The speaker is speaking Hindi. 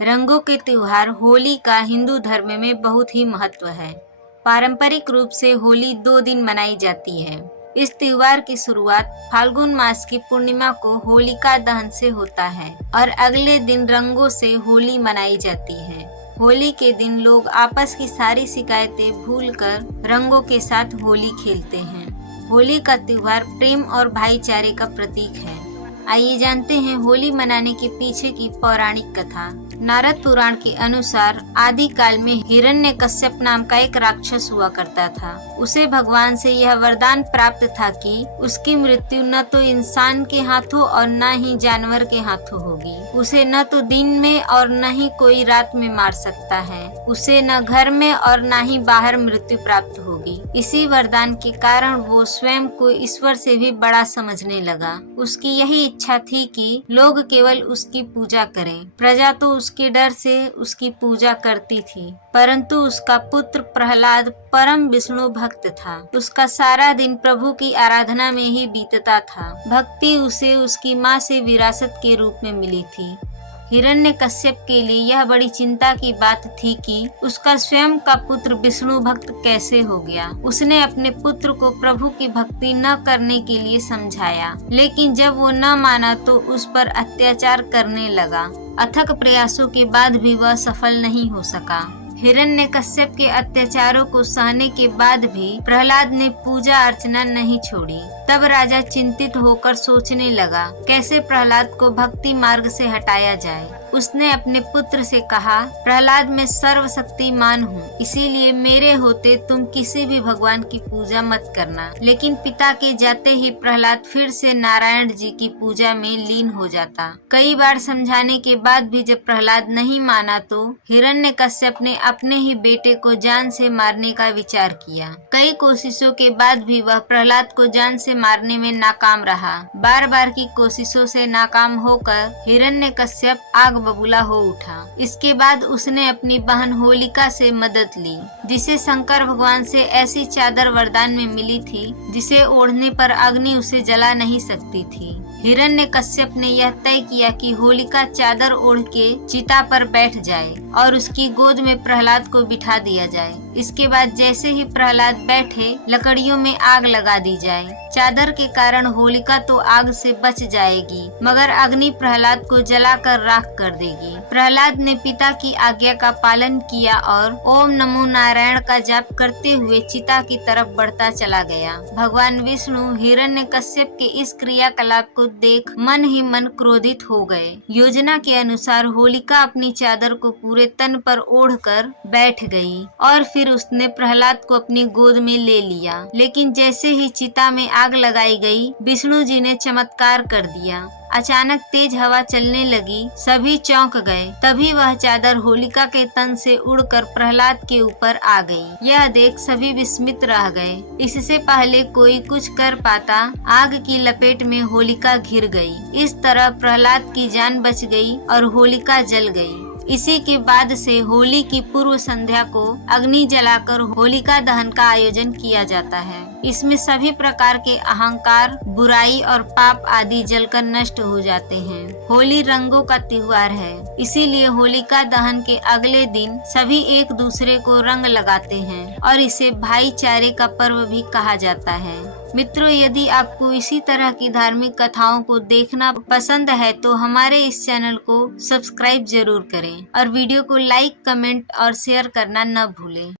रंगों के त्योहार होली का हिंदू धर्म में बहुत ही महत्व है। पारंपरिक रूप से होली 2 दिन मनाई जाती है। इस त्योहार की शुरुआत फाल्गुन मास की पूर्णिमा को होलिका दहन से होता है और अगले दिन रंगों से होली मनाई जाती है। होली के दिन लोग आपस की सारी शिकायतें भूलकर रंगों के साथ होली खेलते हैं। होली का त्योहार प्रेम और भाईचारे का प्रतीक है। आइए जानते हैं होली मनाने के पीछे की पौराणिक कथा। नारद पुराण के अनुसार आदि काल में हिरण्यकश्यप नाम का एक राक्षस हुआ करता था। उसे भगवान से यह वरदान प्राप्त था कि उसकी मृत्यु न तो इंसान के हाथों और न ही जानवर के हाथों होगी। उसे न तो दिन में और न ही कोई रात में मार सकता है। उसे न घर में और न ही बाहर मृत्यु प्राप्त होगी। इसी वरदान के कारण वो स्वयं को ईश्वर से भी बड़ा समझने लगा। उसकी यही इच्छा थी कि लोग केवल उसकी पूजा करें। प्रजा तो उसके डर से उसकी पूजा करती थी, परंतु उसका पुत्र प्रहलाद परम विष्णु भक्त था। उसका सारा दिन प्रभु की आराधना में ही बीतता था। भक्ति उसे उसकी माँ से विरासत के रूप में मिली थी। हिरण्यकश्यप के लिए यह बड़ी चिंता की बात थी कि उसका स्वयं का पुत्र विष्णु भक्त कैसे हो गया। उसने अपने पुत्र को प्रभु की भक्ति न करने के लिए समझाया, लेकिन जब वो न माना तो उस पर अत्याचार करने लगा। अथक प्रयासों के बाद भी वह सफल नहीं हो सका। हिरण्यकश्यप के अत्याचारों को सहने के बाद भी प्रहलाद ने पूजा अर्चना नहीं छोड़ी। तब राजा चिंतित होकर सोचने लगा कैसे प्रहलाद को भक्ति मार्ग से हटाया जाए। उसने अपने पुत्र से कहा, प्रहलाद मैं सर्वशक्तिमान हूँ, इसीलिए मेरे होते तुम किसी भी भगवान की पूजा मत करना। लेकिन पिता के जाते ही प्रहलाद फिर से नारायण जी की पूजा में लीन हो जाता। कई बार समझाने के बाद भी जब प्रहलाद नहीं माना तो हिरण्यकश्यप ने अपने ही बेटे को जान से मारने का विचार किया। कई कोशिशों के बाद भी वह प्रहलाद को जान से मारने में नाकाम रहा। बार बार की कोशिशों से नाकाम होकर हिरण्यकश्यप आग बबूला हो उठा। इसके बाद उसने अपनी बहन होलिका से मदद ली, जिसे शंकर भगवान से ऐसी चादर वरदान में मिली थी जिसे ओढ़ने पर अग्नि उसे जला नहीं सकती थी। हिरण्यकश्यप ने यह तय किया कि होलिका चादर ओढ़ के चिता पर बैठ जाए और उसकी गोद में प्रहलाद को बिठा दिया जाए। इसके बाद जैसे ही प्रहलाद बैठे लकड़ियों में आग लगा दी जाए। चादर के कारण होलिका तो आग से बच जाएगी, मगर अग्नि प्रहलाद को जलाकर राख कर देगी। प्रहलाद ने पिता की आज्ञा का पालन किया और ओम नमो नारायण का जाप करते हुए चिता की तरफ बढ़ता चला गया। भगवान विष्णु हिरण्यकश्यप के इस क्रियाकलाप को देख मन ही मन क्रोधित हो गए। योजना के अनुसार होलिका अपनी चादर को पूरे तन पर ओढ़कर बैठ गई और फिर उसने प्रहलाद को अपनी गोद में ले लिया। लेकिन जैसे ही चिता में आग लगाई गई, विष्णु जी ने चमत्कार कर दिया। अचानक तेज हवा चलने लगी, सभी चौंक गए। तभी वह चादर होलिका के तन से उड़कर प्रहलाद के ऊपर आ गई। यह देख सभी विस्मित रह गए। इससे पहले कोई कुछ कर पाता, आग की लपेट में होलिका घिर गई। इस तरह प्रहलाद की जान बच गई और होलिका जल गई। इसी के बाद से होली की पूर्व संध्या को अग्नि जलाकर होलिका दहन का आयोजन किया जाता है। इसमें सभी प्रकार के अहंकार, बुराई और पाप आदि जलकर नष्ट हो जाते हैं। होली रंगों का त्योहार है, इसीलिए होलिका दहन के अगले दिन सभी एक दूसरे को रंग लगाते हैं और इसे भाईचारे का पर्व भी कहा जाता है। मित्रों, यदि आपको इसी तरह की धार्मिक कथाओं को देखना पसंद है तो हमारे इस चैनल को सब्सक्राइब जरूर करें और वीडियो को लाइक, कमेंट और शेयर करना न भूलें।